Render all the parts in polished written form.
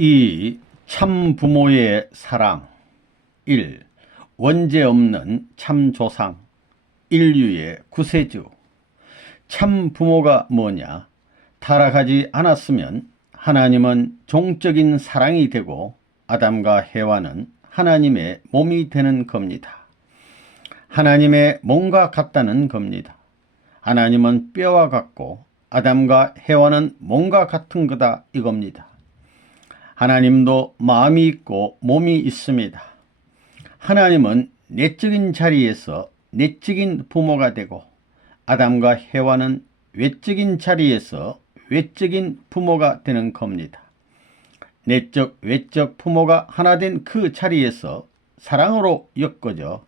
2. 참부모의 사랑. 1. 원죄 없는 참조상. 인류의 구세주. 참부모가 뭐냐? 타락하지 않았으면 하나님은 종적인 사랑이 되고 아담과 해와는 하나님의 몸이 되는 겁니다. 하나님의 몸과 같다는 겁니다. 하나님은 뼈와 같고 아담과 해와는 몸과 같은 거다 이겁니다. 하나님도 마음이 있고 몸이 있습니다. 하나님은 내적인 자리에서 내적인 부모가 되고 아담과 해와는 외적인 자리에서 외적인 부모가 되는 겁니다. 내적 외적 부모가 하나 된 그 자리에서 사랑으로 엮어져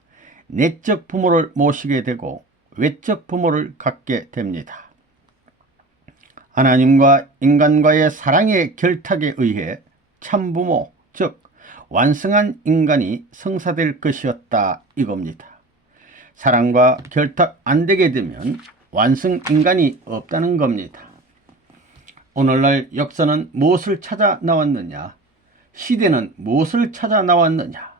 내적 부모를 모시게 되고 외적 부모를 갖게 됩니다. 하나님과 인간과의 사랑의 결탁에 의해 참부모, 즉 완성한 인간이 성사될 것이었다 이겁니다. 사랑과 결탁 안 되게 되면 완성 인간이 없다는 겁니다. 오늘날 역사는 무엇을 찾아 나왔느냐? 시대는 무엇을 찾아 나왔느냐?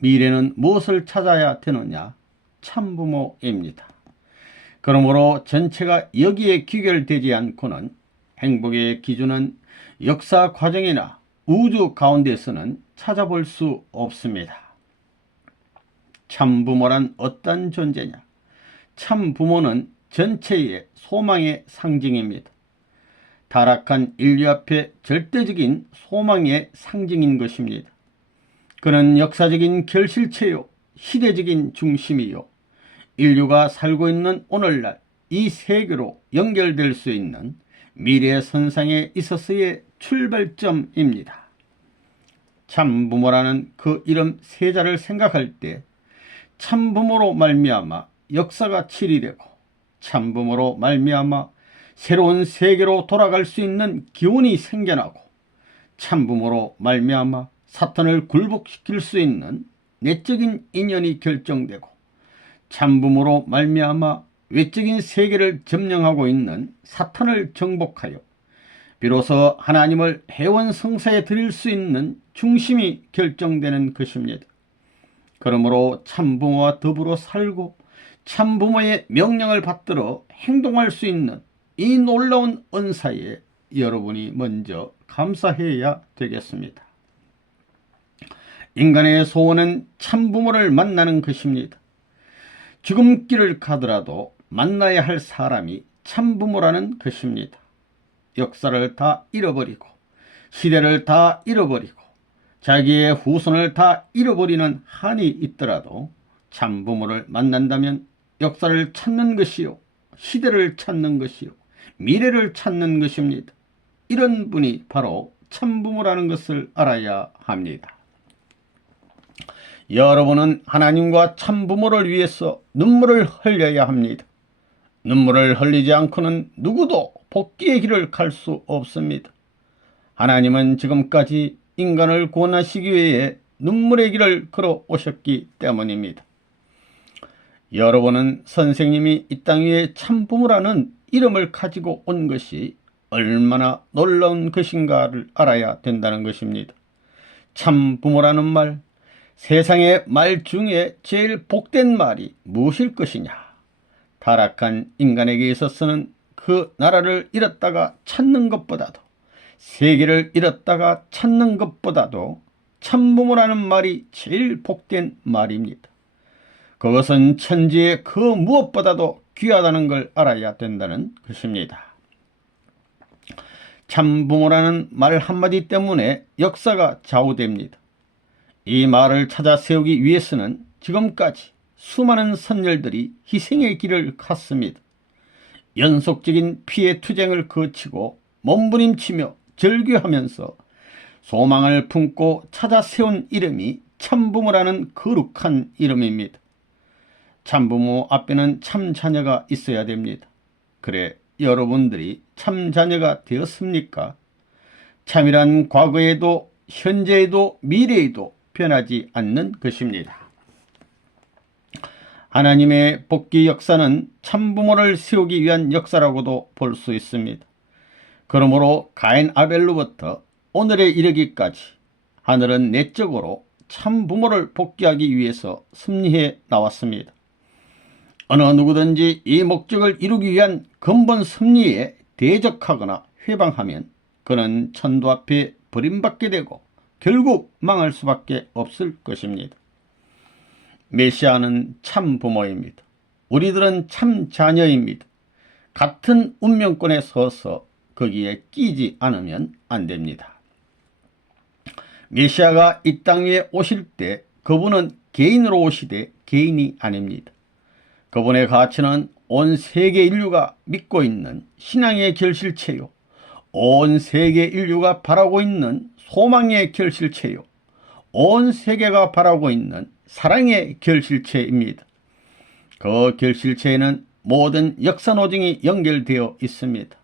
미래는 무엇을 찾아야 되느냐? 참부모입니다. 그러므로 전체가 여기에 귀결되지 않고는 행복의 기준은 역사 과정이나 우주 가운데서는 찾아볼 수 없습니다. 참부모란 어떤 존재냐? 참부모는 전체의 소망의 상징입니다. 타락한 인류 앞에 절대적인 소망의 상징인 것입니다. 그는 역사적인 결실체요, 시대적인 중심이요, 인류가 살고 있는 오늘날 이 세계로 연결될 수 있는 미래 선상에 있어서의 출발점입니다. 참부모라는 그 이름 세자를 생각할 때 참부모로 말미암아 역사가 치리되고 참부모로 말미암아 새로운 세계로 돌아갈 수 있는 기운이 생겨나고 참부모로 말미암아 사탄을 굴복시킬 수 있는 내적인 인연이 결정되고 참부모로 말미암아 외적인 세계를 점령하고 있는 사탄을 정복하여 비로소 하나님을 회원 성사에 드릴 수 있는 중심이 결정되는 것입니다. 그러므로 참부모와 더불어 살고 참부모의 명령을 받들어 행동할 수 있는 이 놀라운 은사에 여러분이 먼저 감사해야 되겠습니다. 인간의 소원은 참부모를 만나는 것입니다. 죽음길을 가더라도 만나야 할 사람이 참부모라는 것입니다. 역사를 다 잃어버리고 시대를 다 잃어버리고 자기의 후손을 다 잃어버리는 한이 있더라도 참부모를 만난다면 역사를 찾는 것이요, 시대를 찾는 것이요, 미래를 찾는 것입니다. 이런 분이 바로 참부모라는 것을 알아야 합니다. 여러분은 하나님과 참부모를 위해서 눈물을 흘려야 합니다. 눈물을 흘리지 않고는 누구도 복귀의 길을 갈 수 없습니다. 하나님은 지금까지 인간을 구원하시기 위해 눈물의 길을 걸어 오셨기 때문입니다. 여러분은 선생님이 이 땅 위에 참부모라는 이름을 가지고 온 것이 얼마나 놀라운 것인가를 알아야 된다는 것입니다. 참부모라는 말, 세상의 말 중에 제일 복된 말이 무엇일 것이냐? 타락한 인간에게 있어서는 그 나라를 잃었다가 찾는 것보다도 세계를 잃었다가 찾는 것보다도 참부모라는 말이 제일 복된 말입니다. 그것은 천지의 그 무엇보다도 귀하다는 걸 알아야 된다는 것입니다. 참부모라는 말 한마디 때문에 역사가 좌우됩니다. 이 말을 찾아 세우기 위해서는 지금까지 수많은 선열들이 희생의 길을 갔습니다. 연속적인 피해 투쟁을 거치고 몸부림치며 절규하면서 소망을 품고 찾아 세운 이름이 참부모라는 거룩한 이름입니다. 참부모 앞에는 참자녀가 있어야 됩니다. 그래, 여러분들이 참자녀가 되었습니까? 참이란 과거에도 현재에도 미래에도 변하지 않는 것입니다. 하나님의 복귀 역사는 참부모를 세우기 위한 역사라고도 볼 수 있습니다. 그러므로 가인 아벨로부터 오늘에 이르기까지 하늘은 내적으로 참부모를 복귀하기 위해서 섭리해 나왔습니다. 어느 누구든지 이 목적을 이루기 위한 근본 섭리에 대적하거나 회방하면 그는 천도 앞에 버림받게 되고 결국 망할 수밖에 없을 것입니다. 메시아는 참 부모입니다. 우리들은 참 자녀입니다. 같은 운명권에 서서 거기에 끼지 않으면 안 됩니다. 메시아가 이 땅 위에 오실 때 그분은 개인으로 오시되 개인이 아닙니다. 그분의 가치는 온 세계 인류가 믿고 있는 신앙의 결실체요, 온 세계 인류가 바라고 있는 소망의 결실체요, 온 세계가 바라고 있는 사랑의 결실체입니다. 그 결실체에는 모든 역사 노정이 연결되어 있습니다.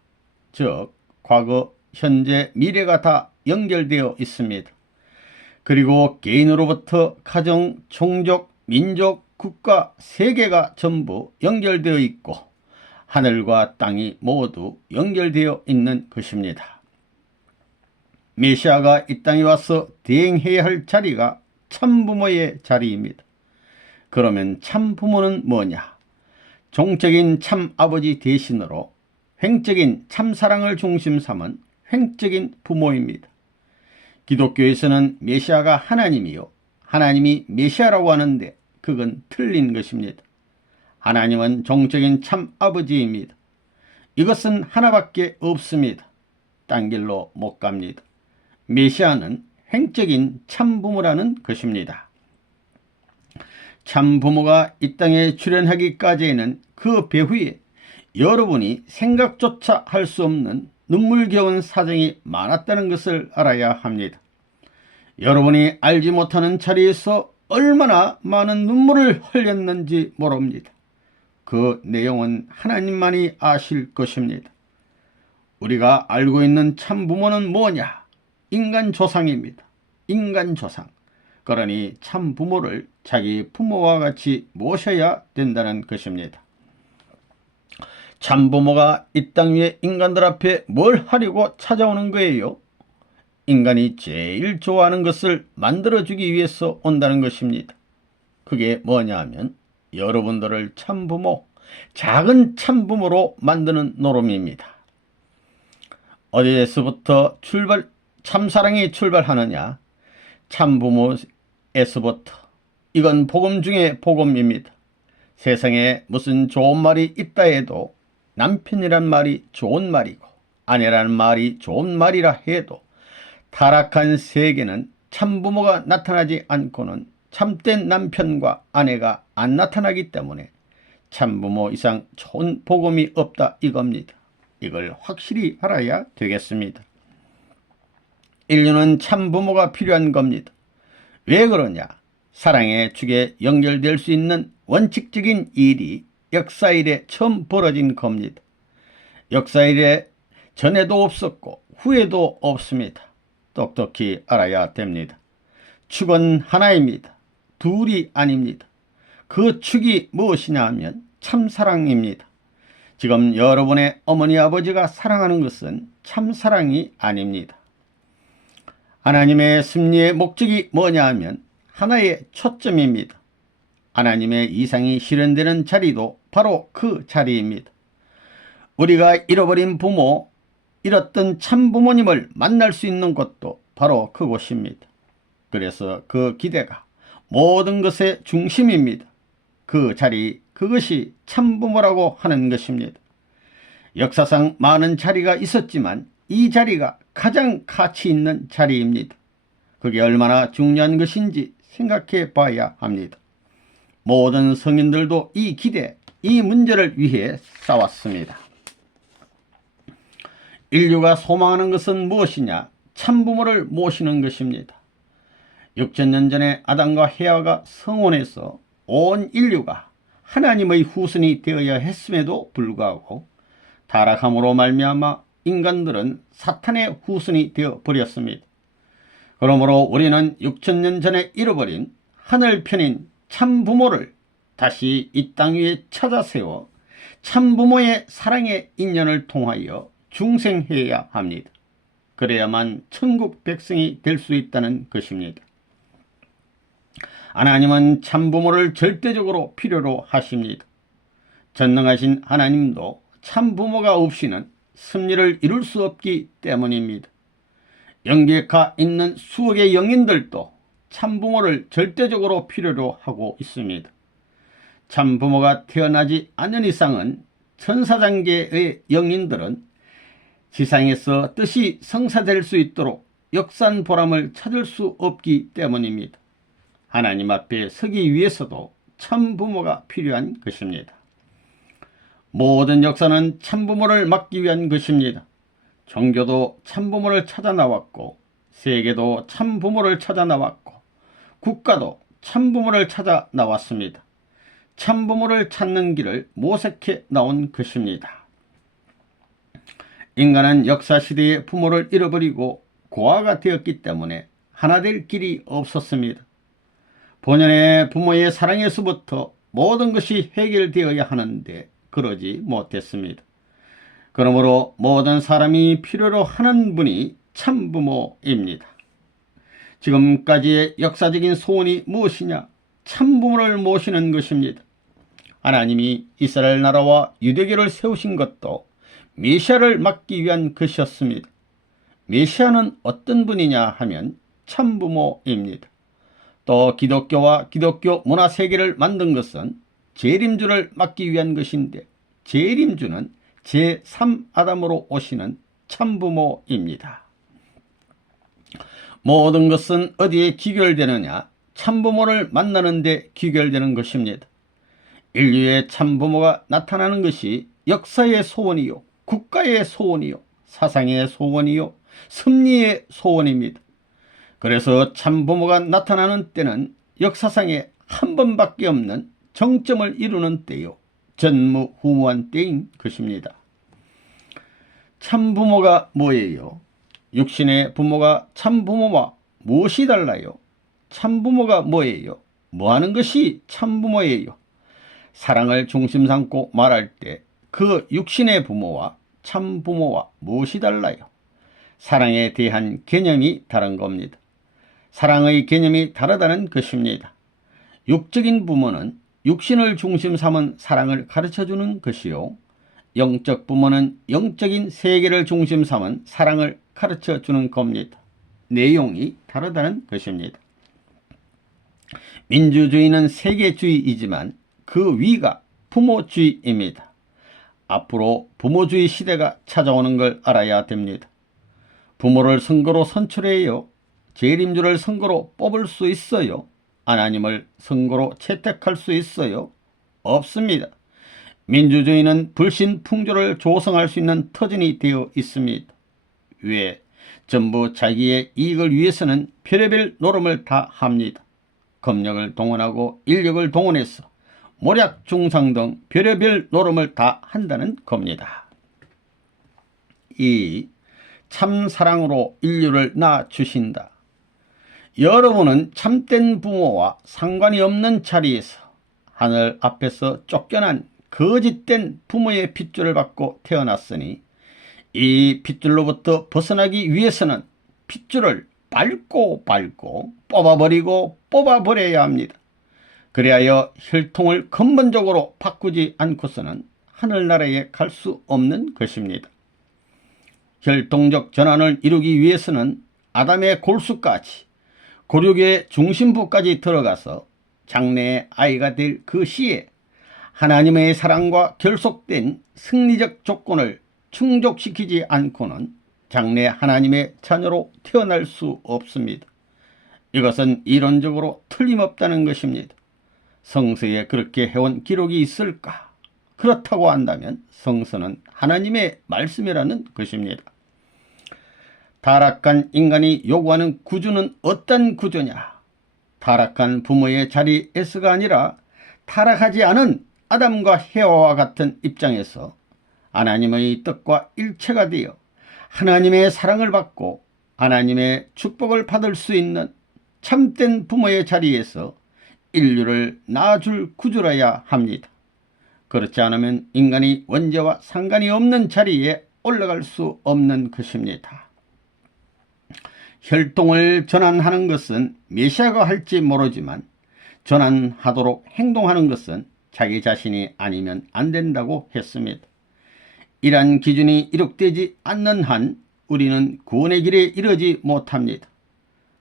즉 과거, 현재, 미래가 다 연결되어 있습니다. 그리고 개인으로부터 가정, 종족, 민족, 국가, 세계가 전부 연결되어 있고 하늘과 땅이 모두 연결되어 있는 것입니다. 메시아가 이 땅에 와서 대행해야 할 자리가 참부모의 자리입니다. 그러면 참부모는 뭐냐? 종적인 참아버지 대신으로 횡적인 참사랑을 중심 삼은 횡적인 부모입니다. 기독교에서는 메시아가 하나님이요, 하나님이 메시아라고 하는데 그건 틀린 것입니다. 하나님은 종적인 참아버지입니다. 이것은 하나밖에 없습니다. 딴 길로 못 갑니다. 메시아는 횡적인 참부모라는 것입니다. 참부모가 이 땅에 출현하기까지에는 그 배후에 여러분이 생각조차 할 수 없는 눈물겨운 사정이 많았다는 것을 알아야 합니다. 여러분이 알지 못하는 자리에서 얼마나 많은 눈물을 흘렸는지 모릅니다. 그 내용은 하나님만이 아실 것입니다. 우리가 알고 있는 참부모는 뭐냐? 인간 조상입니다. 인간 조상. 그러니 참부모를 자기 부모와 같이 모셔야 된다는 것입니다. 참부모가 이 땅 위에 인간들 앞에 뭘 하려고 찾아오는 거예요? 인간이 제일 좋아하는 것을 만들어주기 위해서 온다는 것입니다. 그게 뭐냐 하면 여러분들을 참부모, 작은 참부모로 만드는 노름입니다. 어디에서부터 참사랑이 출발하느냐? 참부모에서부터. 이건 복음 중에 복음입니다. 세상에 무슨 좋은 말이 있다 해도 남편이란 말이 좋은 말이고 아내라는 말이 좋은 말이라 해도 타락한 세계는 참부모가 나타나지 않고는 참된 남편과 아내가 안 나타나기 때문에 참부모 이상 좋은 복음이 없다 이겁니다. 이걸 확실히 알아야 되겠습니다. 인류는 참부모가 필요한 겁니다. 왜 그러냐? 사랑의 축에 연결될 수 있는 원칙적인 일이 역사 이래 처음 벌어진 겁니다. 역사 이래 전에도 없었고 후에도 없습니다. 똑똑히 알아야 됩니다. 축은 하나입니다. 둘이 아닙니다. 그 축이 무엇이냐 하면 참사랑입니다. 지금 여러분의 어머니 아버지가 사랑하는 것은 참사랑이 아닙니다. 하나님의 섭리의 목적이 뭐냐 하면 하나의 초점입니다. 하나님의 이상이 실현되는 자리도 바로 그 자리입니다. 우리가 잃어버린 부모, 잃었던 참부모님을 만날 수 있는 곳도 바로 그곳입니다. 그래서 그 기대가 모든 것의 중심입니다. 그 자리, 그것이 참부모라고 하는 것입니다. 역사상 많은 자리가 있었지만 이 자리가 가장 가치 있는 자리입니다. 그게 얼마나 중요한 것인지 생각해 봐야 합니다. 모든 성인들도 이 기대, 이 문제를 위해 싸웠습니다. 인류가 소망하는 것은 무엇이냐? 참부모를 모시는 것입니다. 6천년 전에 아담과 헤아가 성혼해서 온 인류가 하나님의 후손이 되어야 했음에도 불구하고 타락함으로 말미암아 인간들은 사탄의 후손이 되어버렸습니다. 그러므로 우리는 6천년 전에 잃어버린 하늘편인 참부모를 다시 이 땅 위에 찾아 세워 참부모의 사랑의 인연을 통하여 중생해야 합니다. 그래야만 천국 백성이 될 수 있다는 것입니다. 하나님은 참부모를 절대적으로 필요로 하십니다. 전능하신 하나님도 참부모가 없이는 섭리를 이룰 수 없기 때문입니다. 영계에 가 있는 수억의 영인들도 참부모를 절대적으로 필요로 하고 있습니다. 참부모가 태어나지 않는 이상은 천사장계의 영인들은 지상에서 뜻이 성사될 수 있도록 역산보람을 찾을 수 없기 때문입니다. 하나님 앞에 서기 위해서도 참부모가 필요한 것입니다. 모든 역사는 참부모를 막기 위한 것입니다. 종교도 참부모를 찾아 나왔고, 세계도 참부모를 찾아 나왔고, 국가도 참부모를 찾아 나왔습니다. 참부모를 찾는 길을 모색해 나온 것입니다. 인간은 역사시대의 부모를 잃어버리고 고아가 되었기 때문에 하나 될 길이 없었습니다. 본연의 부모의 사랑에서부터 모든 것이 해결되어야 하는데 그러지 못했습니다. 그러므로 모든 사람이 필요로 하는 분이 참부모입니다. 지금까지의 역사적인 소원이 무엇이냐? 참부모를 모시는 것입니다. 하나님이 이스라엘 나라와 유대교를 세우신 것도 메시아를 막기 위한 것이었습니다. 메시아는 어떤 분이냐 하면 참부모입니다. 또 기독교와 기독교 문화세계를 만든 것은 재림주를 막기 위한 것인데, 재림주는 제3아담으로 오시는 참부모입니다. 모든 것은 어디에 귀결되느냐? 참부모를 만나는 데 귀결되는 것입니다. 인류의 참부모가 나타나는 것이 역사의 소원이요, 국가의 소원이요, 사상의 소원이요, 섭리의 소원입니다. 그래서 참부모가 나타나는 때는 역사상에 한 번밖에 없는 정점을 이루는 때요, 전무후무한 때인 것입니다. 참부모가 뭐예요? 육신의 부모가 참부모와 무엇이 달라요? 참부모가 뭐예요? 뭐하는 것이 참부모예요? 사랑을 중심 삼고 말할 때 그 육신의 부모와 참부모와 무엇이 달라요? 사랑에 대한 개념이 다른 겁니다. 사랑의 개념이 다르다는 것입니다. 육적인 부모는 육신을 중심 삼은 사랑을 가르쳐주는 것이요, 영적 부모는 영적인 세계를 중심 삼은 사랑을 가르쳐주는 겁니다. 내용이 다르다는 것입니다. 민주주의는 세계주의이지만 그 위가 부모주의입니다. 앞으로 부모주의 시대가 찾아오는 걸 알아야 됩니다. 부모를 선거로 선출해요? 재림주를 선거로 뽑을 수 있어요? 하나님을 선거로 채택할 수 있어요? 없습니다. 민주주의는 불신풍조를 조성할 수 있는 터전이 되어 있습니다. 왜? 전부 자기의 이익을 위해서는 별의별 노름을 다 합니다. 검력을 동원하고 인력을 동원해서 모략 중상 등 별의별 노름을 다 한다는 겁니다. 이 참사랑으로 인류를 낳아주신다. 여러분은 참된 부모와 상관이 없는 자리에서 하늘 앞에서 쫓겨난 거짓된 부모의 핏줄을 받고 태어났으니 이 핏줄로부터 벗어나기 위해서는 핏줄을 밟고 뽑아버리고 뽑아버려야 합니다. 그리하여 혈통을 근본적으로 바꾸지 않고서는 하늘나라에 갈 수 없는 것입니다. 혈통적 전환을 이루기 위해서는 아담의 골수까지 고륙의 중심부까지 들어가서 장래의 아이가 될 그 시에 하나님의 사랑과 결속된 승리적 조건을 충족시키지 않고는 장래 하나님의 자녀로 태어날 수 없습니다. 이것은 이론적으로 틀림없다는 것입니다. 성서에 그렇게 해온 기록이 있을까? 그렇다고 한다면 성서는 하나님의 말씀이라는 것입니다. 타락한 인간이 요구하는 구주는 어떤 구주냐? 타락한 부모의 자리에서가 아니라 타락하지 않은 아담과 해와와 같은 입장에서 하나님의 뜻과 일체가 되어 하나님의 사랑을 받고 하나님의 축복을 받을 수 있는 참된 부모의 자리에서 인류를 낳아줄 구주라야 합니다. 그렇지 않으면 인간이 원죄와 상관이 없는 자리에 올라갈 수 없는 것입니다. 혈통을 전환하는 것은 메시아가 할지 모르지만 전환하도록 행동하는 것은 자기 자신이 아니면 안 된다고 했습니다. 이러한 기준이 이룩되지 않는 한 우리는 구원의 길에 이르지 못합니다.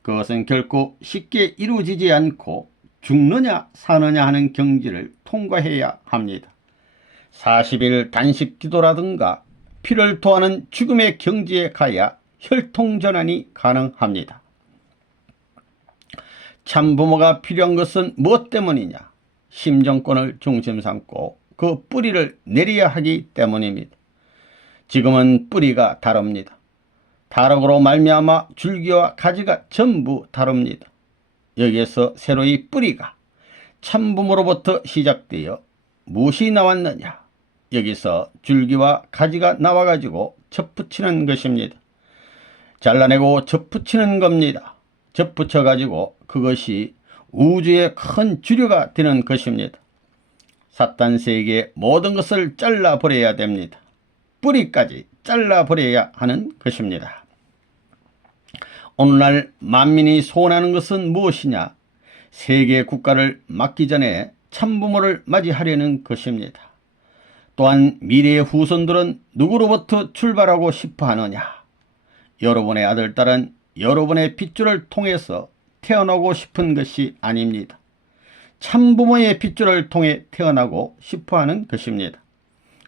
그것은 결코 쉽게 이루어지지 않고 죽느냐 사느냐 하는 경지를 통과해야 합니다. 40일 단식 기도라든가 피를 토하는 죽음의 경지에 가야 혈통전환이 가능합니다. 참부모가 필요한 것은 무엇 때문이냐? 심정권을 중심 삼고 그 뿌리를 내려야 하기 때문입니다. 지금은 뿌리가 다릅니다. 타락으로 말미암아 줄기와 가지가 전부 다릅니다. 여기에서 새로이 뿌리가 참부모로부터 시작되어 무엇이 나왔느냐? 여기서 줄기와 가지가 나와가지고 접붙이는 것입니다. 잘라내고 접붙이는 겁니다. 접붙여가지고 그것이 우주의 큰 주류가 되는 것입니다. 사탄 세계의 모든 것을 잘라버려야 됩니다. 뿌리까지 잘라버려야 하는 것입니다. 오늘날 만민이 소원하는 것은 무엇이냐? 세계 국가를 맡기 전에 참부모를 맞이하려는 것입니다. 또한 미래의 후손들은 누구로부터 출발하고 싶어 하느냐? 여러분의 아들, 딸은 여러분의 핏줄을 통해서 태어나고 싶은 것이 아닙니다. 참부모의 핏줄을 통해 태어나고 싶어 하는 것입니다.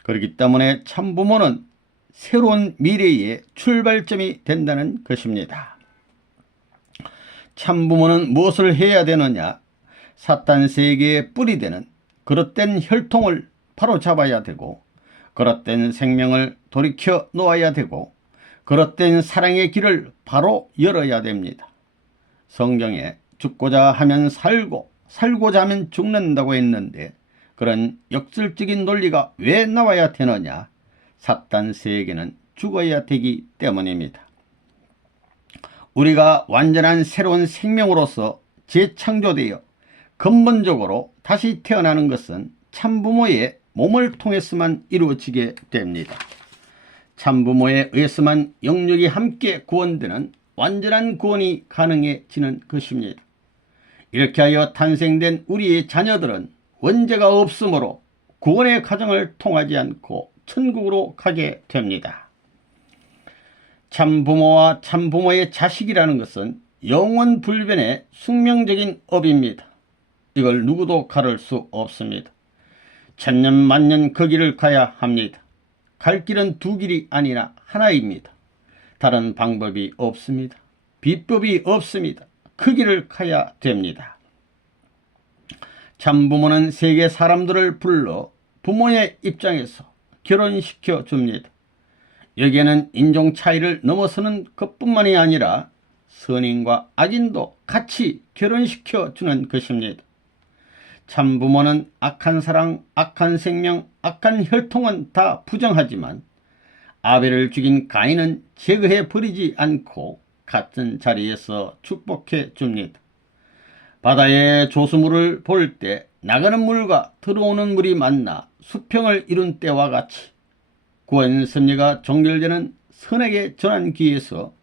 그렇기 때문에 참부모는 새로운 미래의 출발점이 된다는 것입니다. 참부모는 무엇을 해야 되느냐? 사탄 세계의 뿌리 되는 그릇된 혈통을 바로잡아야 되고, 그릇된 생명을 돌이켜 놓아야 되고, 그릇된 사랑의 길을 바로 열어야 됩니다. 성경에 죽고자 하면 살고 살고자 하면 죽는다고 했는데 그런 역설적인 논리가 왜 나와야 되느냐? 사탄 세계는 죽어야 되기 때문입니다. 우리가 완전한 새로운 생명으로서 재창조되어 근본적으로 다시 태어나는 것은 참부모의 몸을 통해서만 이루어지게 됩니다. 참부모에 의해서만 영육이 함께 구원되는 완전한 구원이 가능해지는 것입니다. 이렇게 하여 탄생된 우리의 자녀들은 원죄가 없으므로 구원의 과정을 통하지 않고 천국으로 가게 됩니다. 참부모와 참부모의 자식이라는 것은 영원 불변의 숙명적인 업입니다. 이걸 누구도 가를 수 없습니다. 천년 만년 그 길을 가야 합니다. 갈 길은 두 길이 아니라 하나입니다. 다른 방법이 없습니다. 비법이 없습니다. 그 길을 가야 됩니다. 참부모는 세계 사람들을 불러 부모의 입장에서 결혼시켜 줍니다. 여기에는 인종 차이를 넘어서는 것뿐만이 아니라 선인과 악인도 같이 결혼시켜 주는 것입니다. 참부모는 악한 사랑, 악한 생명, 악한 혈통은 다 부정하지만 아벨을 죽인 가인은 제거해 버리지 않고 같은 자리에서 축복해 줍니다. 바다의 조수물을 볼 때 나가는 물과 들어오는 물이 만나 수평을 이룬 때와 같이 구원 섭리가 종결되는 선악의 전환기에서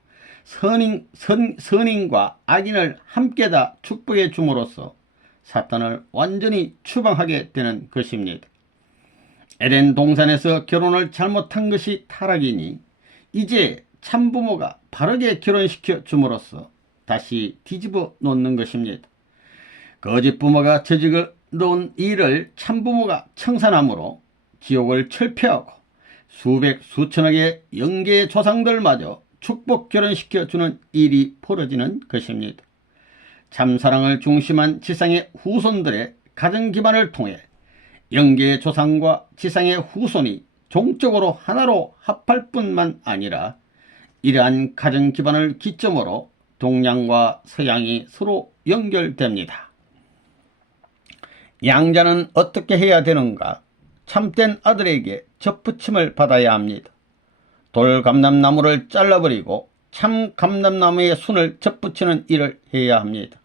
선인과 악인을 함께 다 축복해 줌으로써 사탄을 완전히 추방하게 되는 것입니다. 에덴 동산에서 결혼을 잘못한 것이 타락이니 이제 참부모가 바르게 결혼시켜 줌으로써 다시 뒤집어 놓는 것입니다. 거짓 부모가 저지르 놓은 일을 참부모가 청산함으로 지옥을 철폐하고 수백 수천억의 영계의 조상들마저 축복 결혼시켜 주는 일이 벌어지는 것입니다. 참사랑을 중심한 지상의 후손들의 가정 기반을 통해 영계의 조상과 지상의 후손이 종적으로 하나로 합할 뿐만 아니라 이러한 가정 기반을 기점으로 동양과 서양이 서로 연결됩니다. 양자는 어떻게 해야 되는가? 참된 아들에게 접붙임을 받아야 합니다. 돌감람나무를 잘라버리고 참감람나무의 순을 접붙이는 일을 해야 합니다.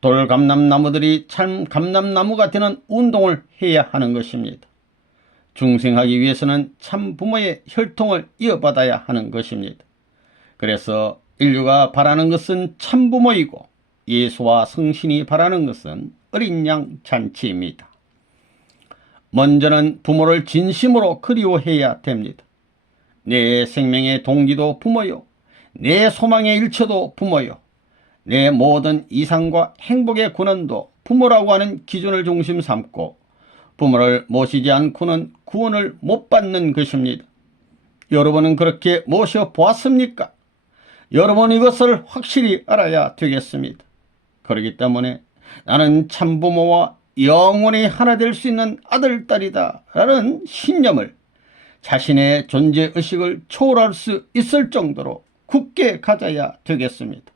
돌감람나무들이 참감람나무가 되는 운동을 해야 하는 것입니다. 중생하기 위해서는 참부모의 혈통을 이어받아야 하는 것입니다. 그래서 인류가 바라는 것은 참부모이고 예수와 성신이 바라는 것은 어린 양 잔치입니다. 먼저는 부모를 진심으로 그리워해야 됩니다. 내 생명의 동기도 부모요, 내 소망의 일처도 부모요, 내 모든 이상과 행복의 근원도 부모라고 하는 기준을 중심 삼고 부모를 모시지 않고는 구원을 못 받는 것입니다. 여러분은 그렇게 모셔보았습니까? 여러분 이것을 확실히 알아야 되겠습니다. 그렇기 때문에 나는 참부모와 영원히 하나 될 수 있는 아들, 딸이다 라는 신념을 자신의 존재의식을 초월할 수 있을 정도로 굳게 가져야 되겠습니다.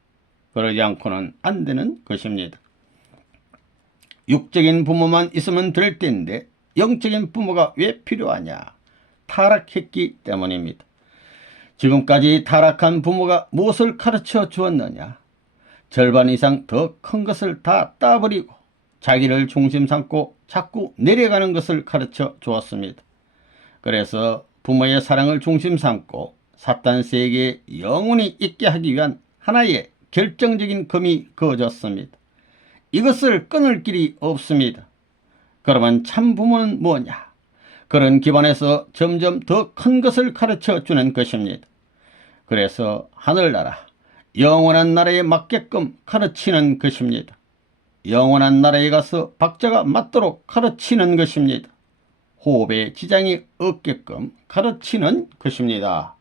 그러지 않고는 안 되는 것입니다. 육적인 부모만 있으면 될 텐데 영적인 부모가 왜 필요하냐? 타락했기 때문입니다. 지금까지 타락한 부모가 무엇을 가르쳐 주었느냐? 절반 이상 더 큰 것을 다 따버리고 자기를 중심 삼고 자꾸 내려가는 것을 가르쳐 주었습니다. 그래서 부모의 사랑을 중심 삼고 사탄 세계에 영원히 있게 하기 위한 하나의 결정적인 금이 그어졌습니다. 이것을 끊을 길이 없습니다. 그러면 참 부모는 뭐냐? 그런 기반에서 점점 더 큰 것을 가르쳐 주는 것입니다. 그래서 하늘나라, 영원한 나라에 맞게끔 가르치는 것입니다. 영원한 나라에 가서 박자가 맞도록 가르치는 것입니다. 호흡에 지장이 없게끔 가르치는 것입니다.